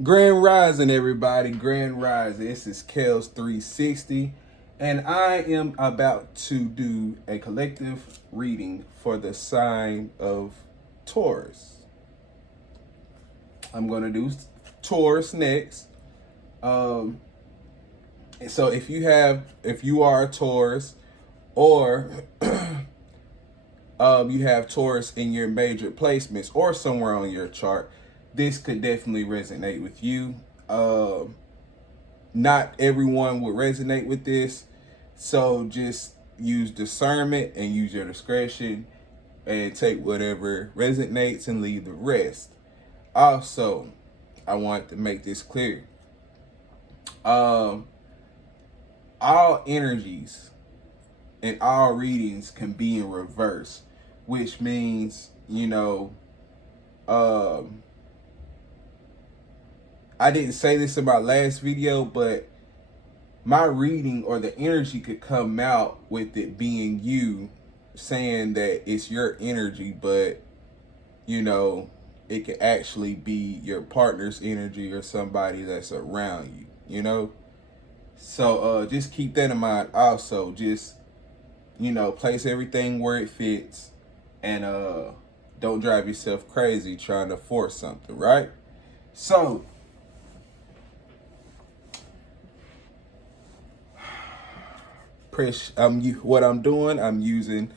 Grand Rising, everybody. Grand Rising. This is Kels 360, and I am about to do a collective reading for the sign of Taurus. I'm going to do Taurus next. So if you are a Taurus, or you have Taurus in your major placements or somewhere on your chart, this could definitely resonate with you. Not everyone would resonate with this, so just use discernment and use your discretion and take whatever resonates and leave the rest. Also, I want to make this clear. All energies and all readings can be in reverse, which means, I didn't say this in my last video, but my reading or the energy could come out with it being you saying that it's your energy, but it could actually be your partner's energy or somebody that's around you, So just keep that in mind. Also, just place everything where it fits, and don't drive yourself crazy trying to force something, right? So what I'm doing, I'm using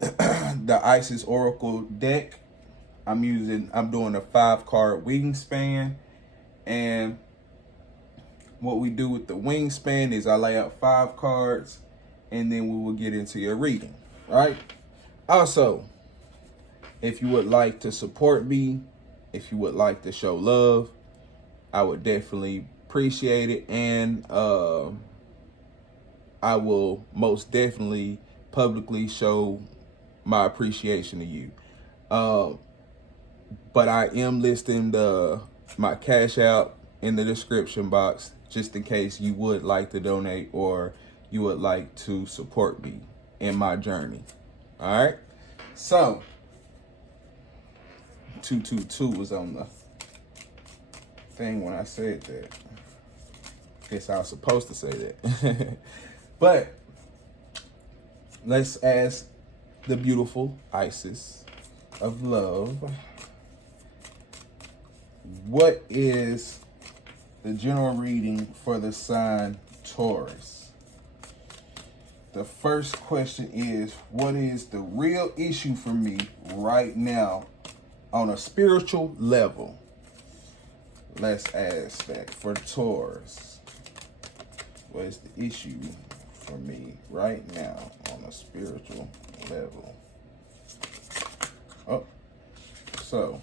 the Isis Oracle deck. I'm doing a 5-card wingspan, and what we do with the wingspan is I lay out 5 cards, and then we will get into your reading, right? Also, if you would like to support me, if you would like to show love, I would definitely appreciate it, and I will most definitely publicly show my appreciation to you. But I am listing my Cash App in the description box, just in case you would like to donate or you would like to support me in my journey. All right. So 222 was on the thing when I said that. Guess I was supposed to say that. But let's ask the beautiful Isis of love, what is the general reading for the sign Taurus? The first question is, what is the real issue for me right now on a spiritual level? Let's ask that for Taurus. What is the issue for me right now on a spiritual level? So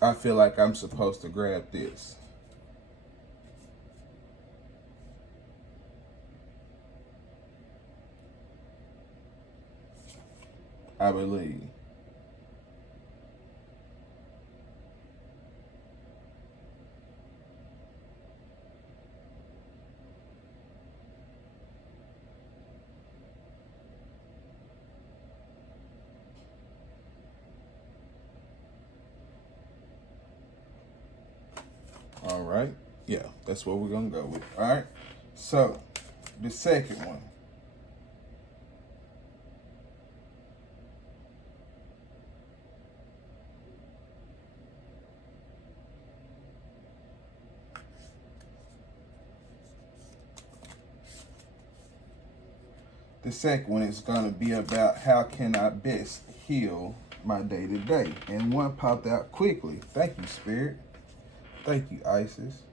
I feel like I'm supposed to grab this. I believe. All right. Yeah, that's what we're going to go with. All right. So, the second one. The second one is going to be about how can I best heal my day-to-day. And one popped out quickly. Thank you, Spirit. Thank you, Isis.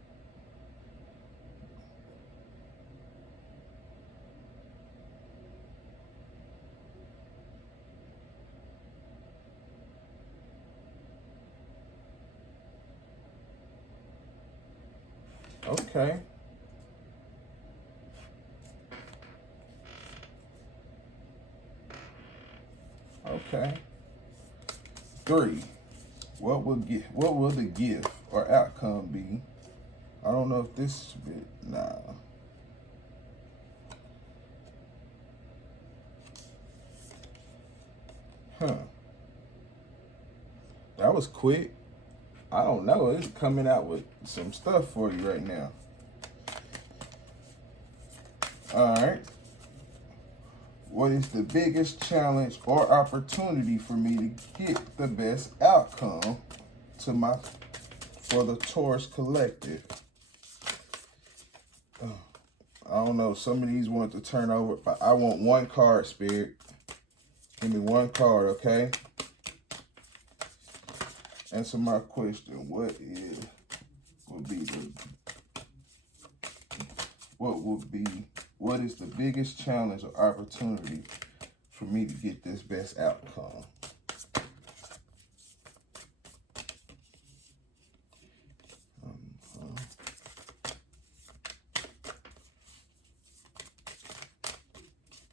Okay. Okay. 3. What will the gift or outcome be? I don't know if this should be, nah. Huh. That was quick. I don't know. It's coming out with some stuff for you right now. All right. What is the biggest challenge or opportunity for me to get the best outcome for the Taurus collective? I don't know. Some of these want to turn over, but I want one card, Spirit. Give me one card, okay? Answer my question. What is the biggest challenge or opportunity for me to get this best outcome?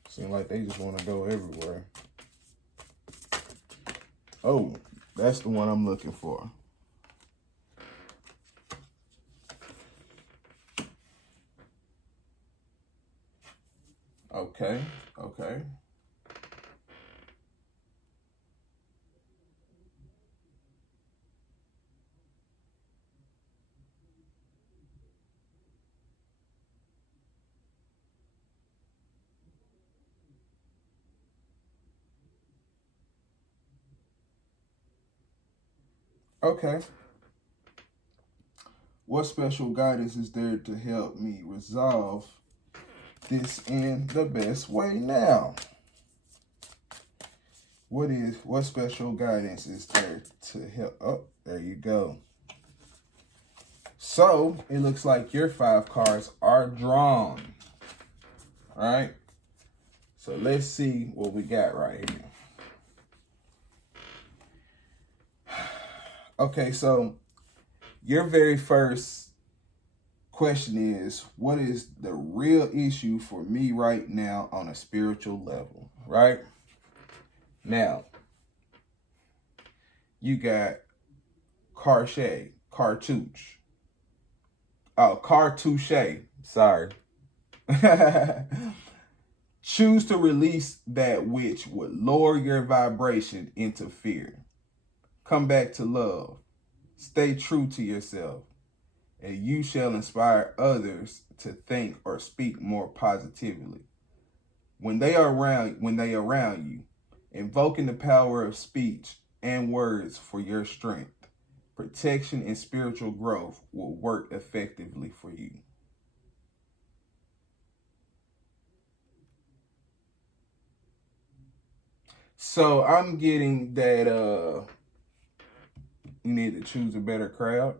Seem like they just want to go everywhere. Oh, that's the one I'm looking for. Okay, okay. Okay. What special guidance is there to help me resolve this in the best way now? What special guidance is there to help? Oh, there you go. So it looks like your 5 cards are drawn. All right. So let's see what we got right here. Okay, so your very first question is, what is the real issue for me right now on a spiritual level, right? Now, you got cartouche. Oh, cartouche. Sorry. Choose to release that which would lower your vibration into fear. Come back to love. Stay true to yourself, and you shall inspire others to think or speak more positively. When they are around you, invoking the power of speech and words for your strength, protection, and spiritual growth will work effectively for you. So I'm getting that you need to choose a better crowd.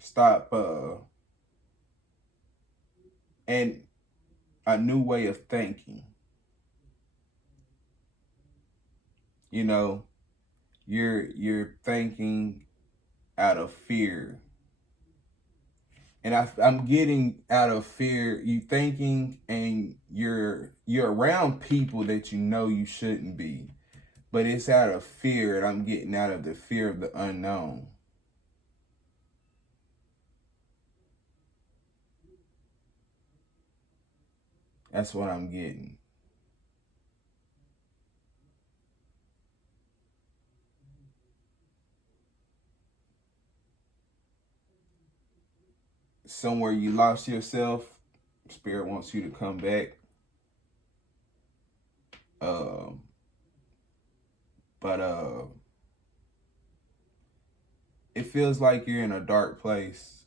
Stop and a new way of thinking. You know, you're thinking out of fear. And I'm getting out of fear. You thinking and you're around people that you know you shouldn't be. But it's out of fear, and I'm getting out of the fear of the unknown. That's what I'm getting. Somewhere you lost yourself, Spirit wants you to come back. But it feels like you're in a dark place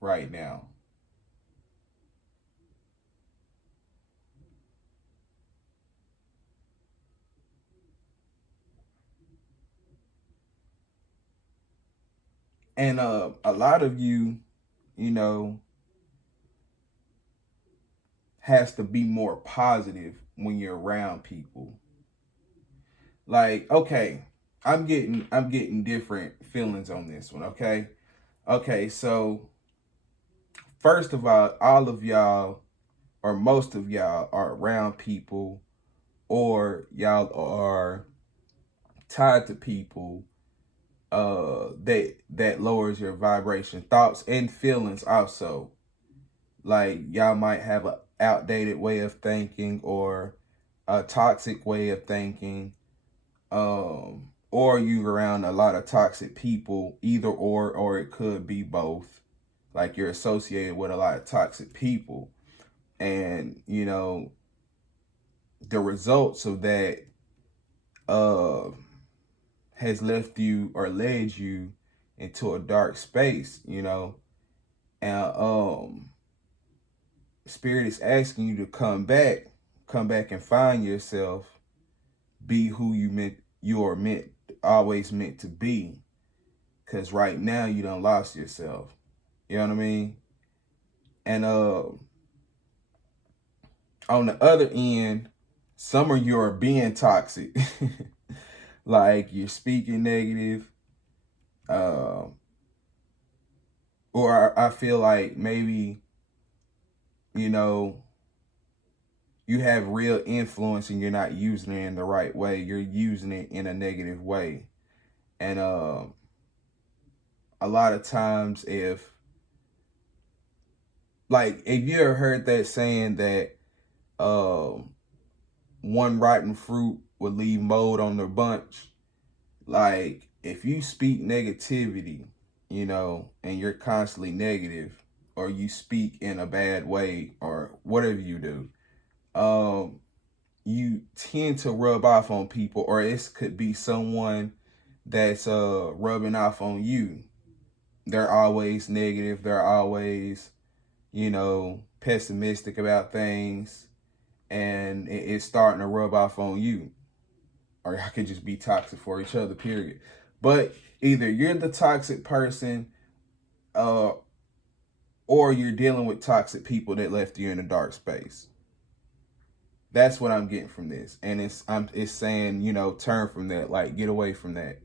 right now. And a lot of you, you know, has to be more positive when you're around people. Like, okay, I'm getting different feelings on this one, okay? Okay, so first of all of y'all or most of y'all are around people, or y'all are tied to people that lowers your vibration, thoughts and feelings also. Like, y'all might have an outdated way of thinking, or a toxic way of thinking, or you around a lot of toxic people, either or it could be both. Like you're associated with a lot of toxic people, and you know the results of that uh has left you or led you into a dark space, you know. And Spirit is asking you to come back and find yourself, be who you are always meant to be. Cause right now you done lost yourself. You know what I mean? And on the other end, some of you are being toxic. Like you're speaking negative. Or I feel like maybe, you know, you have real influence and you're not using it in the right way. You're using it in a negative way. And a lot of times if you ever heard that saying that one rotten fruit would leave mold on the bunch, like if you speak negativity, you know, and you're constantly negative, or you speak in a bad way, or whatever you do, you tend to rub off on people, or it could be someone that's rubbing off on you. They're always negative. They're always, you know, pessimistic about things, and it's starting to rub off on you. Or I could just be toxic for each other, period. But either you're the toxic person, or you're dealing with toxic people that left you in a dark space. That's what I'm getting from this. And it's saying, you know, turn from that, like get away from that.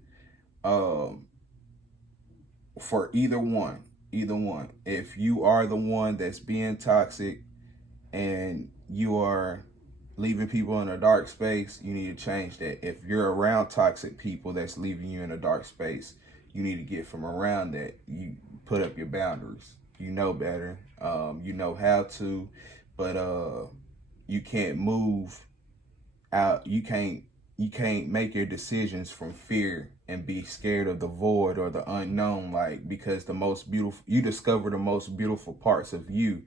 For either one. If you are the one that's being toxic and you are leaving people in a dark space, you need to change that. If you're around toxic people that's leaving you in a dark space, you need to get from around that. You put up your boundaries. You know better. You know how to, but you can't move out. You can't make your decisions from fear and be scared of the void or the unknown, like, because you discover the most beautiful parts of you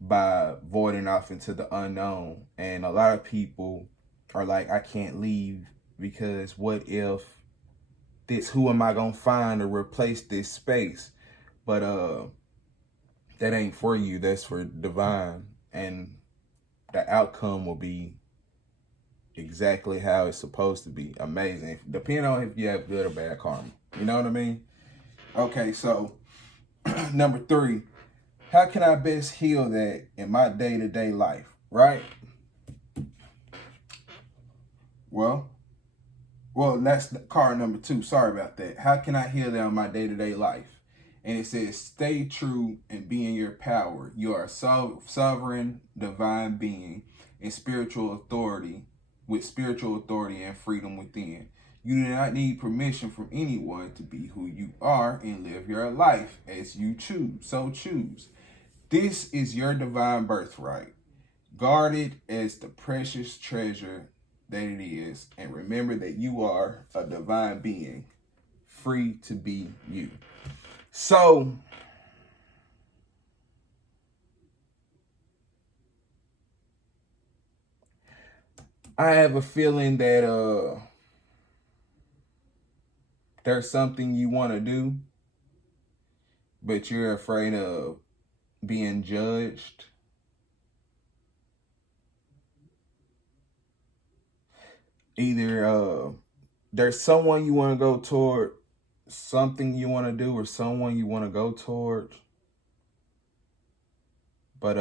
by voiding off into the unknown. And a lot of people are like, I can't leave because what if who am I gonna find to replace this space? But that ain't for you. That's for divine, and the outcome will be exactly how it's supposed to be. Amazing. Depending on if you have good or bad karma. You know what I mean? Okay, so number 3, how can I best heal that in my day-to-day life, right? Well, that's card number 2. Sorry about that. How can I heal that in my day-to-day life? And it says, stay true and be in your power. You are a sovereign divine being and spiritual authority, with spiritual authority and freedom within. You do not need permission from anyone to be who you are and live your life as you choose. So choose. This is your divine birthright. Guard it as the precious treasure that it is. And remember that you are a divine being, free to be you. So, I have a feeling that there's something you want to do, but you're afraid of being judged. Either there's someone you want to go toward, something you want to do, or someone you want to go towards, but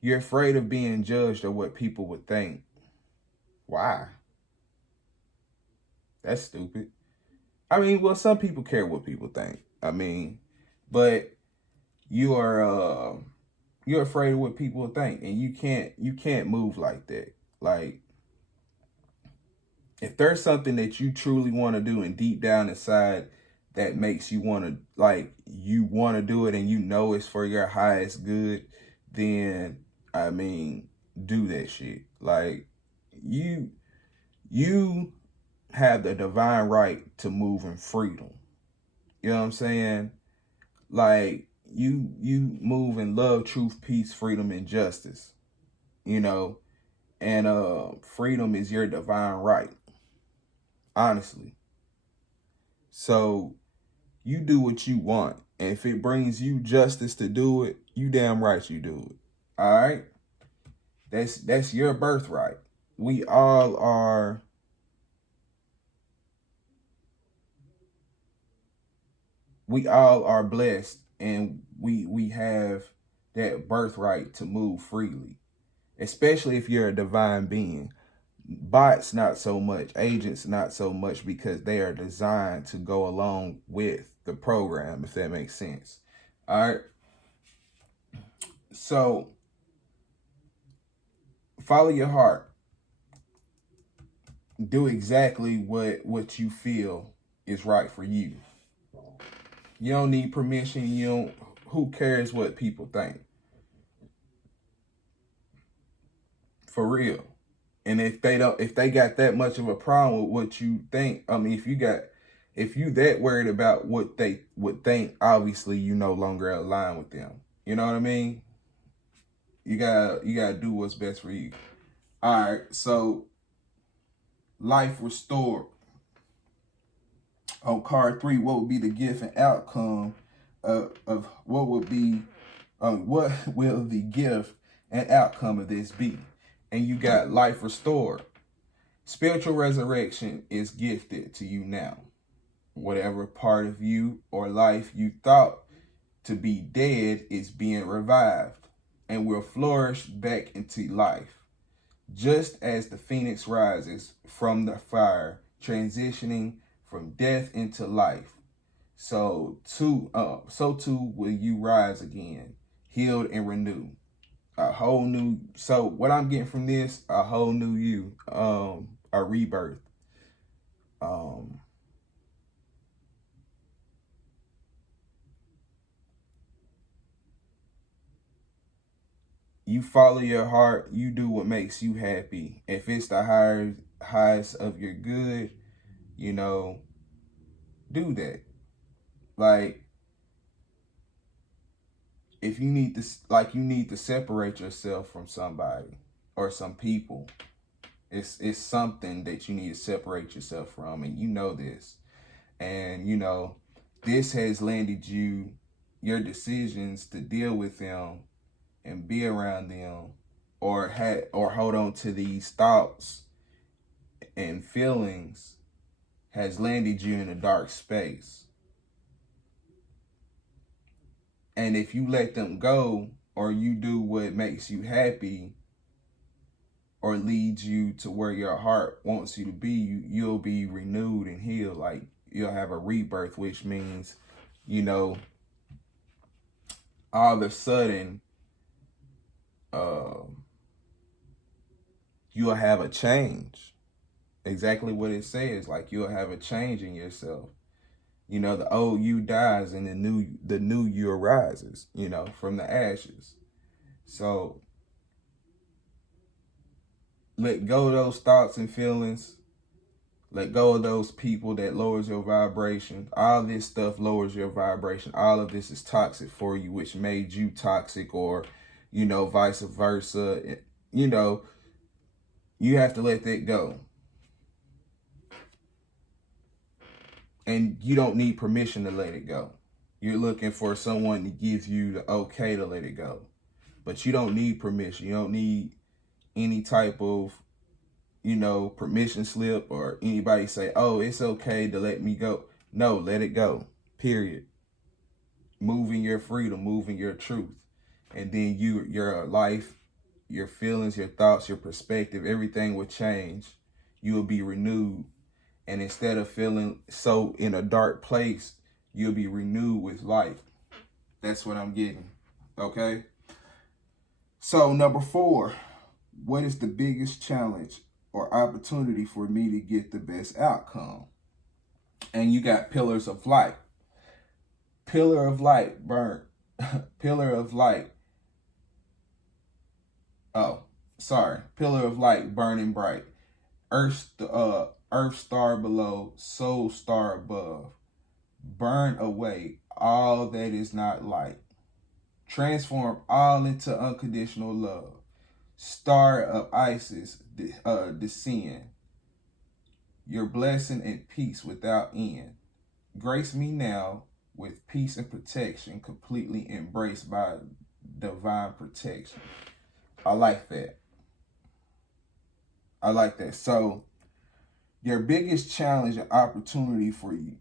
you're afraid of being judged or what people would think. Why? That's stupid. I mean, well, some people care what people think. I mean, but you're afraid of what people think, and you can't move like that. Like, if there's something that you truly want to do and deep down inside that makes you want to, like, you want to do it and you know it's for your highest good, then, I mean, do that shit. Like, you have the divine right to move in freedom. You know what I'm saying? Like, you move in love, truth, peace, freedom, and justice. You know, and freedom is your divine right. Honestly. So you do what you want. And if it brings you justice to do it, you damn right you do it. All right? That's your birthright. We all are blessed, and we have that birthright to move freely. Especially if you're a divine being. Bots, not so much. Agents, not so much, because they are designed to go along with the program, if that makes sense. All right. So, follow your heart. Do exactly what you feel is right for you. You don't need permission. Who cares what people think? For real. And if they got that much of a problem with what you think, I mean, if you that worried about what they would think, obviously you no longer align with them. You know what I mean? You gotta do what's best for you. All right, so life restored. On card 3, what would be the gift and outcome of what will the gift and outcome of this be? And you got life restored. Spiritual resurrection is gifted to you now. Whatever part of you or life you thought to be dead is being revived and will flourish back into life. Just as the phoenix rises from the fire, transitioning from death into life, so too will you rise again, healed and renewed. A whole new, so what I'm getting from this, a whole new you, a rebirth. You follow your heart, you do what makes you happy. If it's the highest of your good, do that. Like, if you need to separate yourself from somebody or some people, it's something that you need to separate yourself from, and you know this. And this has landed you your decisions to deal with them and be around them, or hold on to these thoughts and feelings, has landed you in a dark space. And if you let them go, or you do what makes you happy, or leads you to where your heart wants you to be, you'll be renewed and healed. Like, you'll have a rebirth, which means, all of a sudden, you'll have a change. Exactly what it says. Like, you'll have a change in yourself. The old you dies and the new you arises, from the ashes. So let go of those thoughts and feelings. Let go of those people that lowers your vibration. All this stuff lowers your vibration. All of this is toxic for you, which made you toxic, or, vice versa. You have to let that go. And you don't need permission to let it go. You're looking for someone to give you the okay to let it go. But you don't need permission. You don't need any type of, permission slip, or anybody say, oh, it's okay to let me go. No, let it go. Period. Move in your freedom, move in your truth. And then your life, your feelings, your thoughts, your perspective, everything will change. You will be renewed. And instead of feeling so in a dark place, you'll be renewed with light. That's what I'm getting. Okay? So, number 4, what is the biggest challenge or opportunity for me to get the best outcome? And you got pillars of life. Pillar of light, burnt. Pillar of light. Oh, sorry. Pillar of light, burning bright. Earth star below, soul star above. Burn away all that is not light. Transform all into unconditional love. Star of Isis, descend. Your blessing and peace without end. Grace me now with peace and protection, completely embraced by divine protection. I like that. I like that. So your biggest challenge and opportunity for you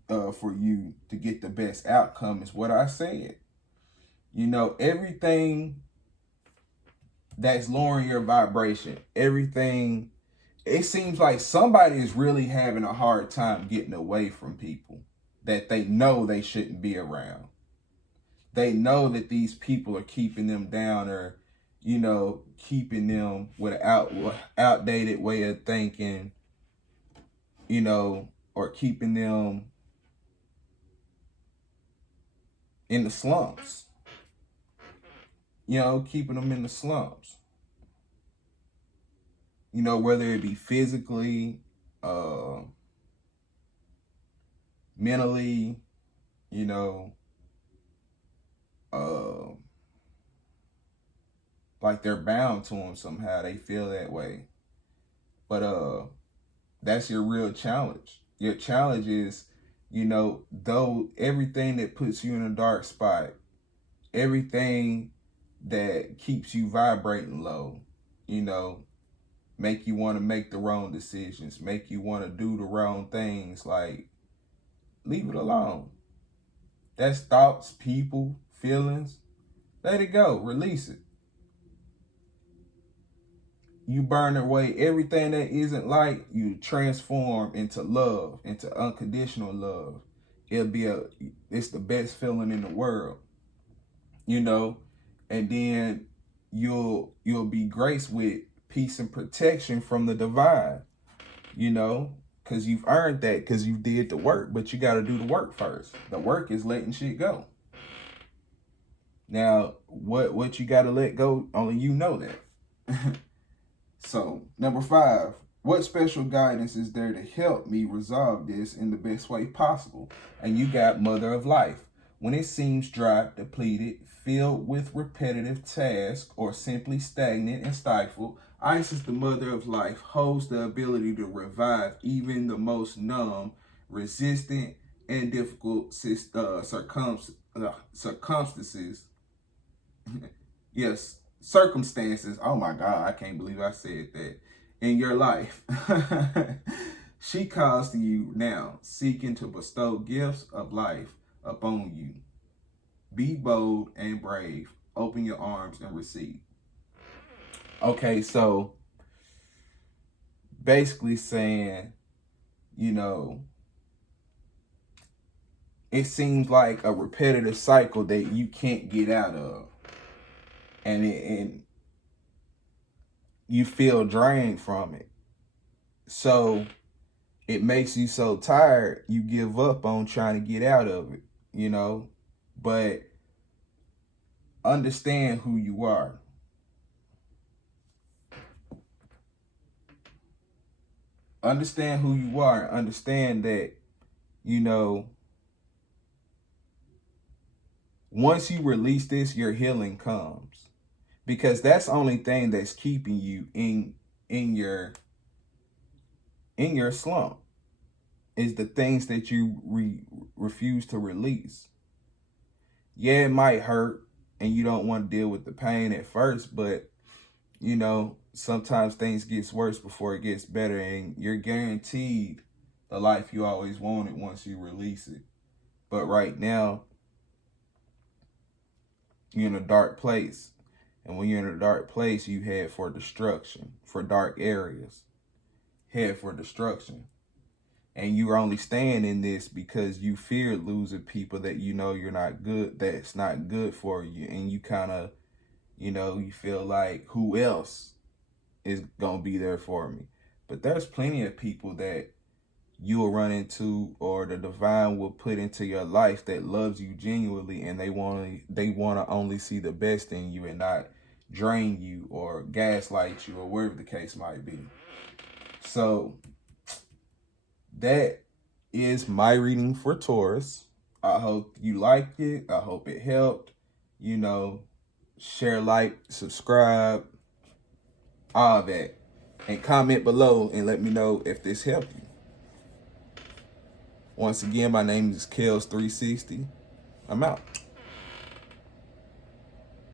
to get the best outcome is what I said. You know, everything that's lowering your vibration, everything, it seems like somebody is really having a hard time getting away from people that they know they shouldn't be around. They know that these people are keeping them down, or, you know, keeping them with an outdated way of thinking, you know, or keeping them in the slumps. You know, keeping them in the slumps. You know, whether it be physically, mentally, you know, like they're bound to them somehow. They feel that way. But that's your real challenge. Your challenge is, you know, though everything that puts you in a dark spot, everything that keeps you vibrating low, you know, make you want to make the wrong decisions, make you want to do the wrong things, like, leave it alone. That's thoughts, people, feelings. Let it go. Release it. You burn away everything that isn't light, you transform into love, into unconditional love. It's the best feeling in the world, you know, and then you'll be graced with peace and protection from the divine, you know, because you've earned that, because you did the work, but you got to do the work first. The work is letting shit go. Now, what you got to let go, only you know that. So, number 5, what special guidance is there to help me resolve this in the best way possible? And you got Mother of Life. When it seems dry, depleted, filled with repetitive tasks, or simply stagnant and stifled, Isis, the Mother of Life, holds the ability to revive even the most numb, resistant, and difficult circumstances. Yes, circumstances. Oh my God, I can't believe I said that. In your life. She calls to you now, seeking to bestow gifts of life upon you. Be bold and brave. Open your arms and receive. Okay, so basically saying, you know, it seems like a repetitive cycle that you can't get out of. And you feel drained from it. So it makes you so tired, you give up on trying to get out of it, you know. But understand who you are. Understand who you are. Understand that, you know, once you release this, your healing comes. Because that's the only thing that's keeping you in your slump, is the things that you refuse to release. Yeah, it might hurt and you don't want to deal with the pain at first, but, you know, sometimes things get worse before it gets better, and you're guaranteed the life you always wanted once you release it. But right now, you're in a dark place. And when you're in a dark place, you head for destruction, for dark areas. Head for destruction. And you're only staying in this because you fear losing people that you know you're not good, that's not good for you. And you kind of, you know, you feel like, who else is going to be there for me? But there's plenty of people that you will run into, or the divine will put into your life, that loves you genuinely, and they want to only see the best in you and not drain you or gaslight you or whatever the case might be. So that is my reading for Taurus. I hope you liked it. I hope it helped. You know, share, like, subscribe, all that. And comment below and let me know if this helped you. Once again, my name is Kels360. I'm out.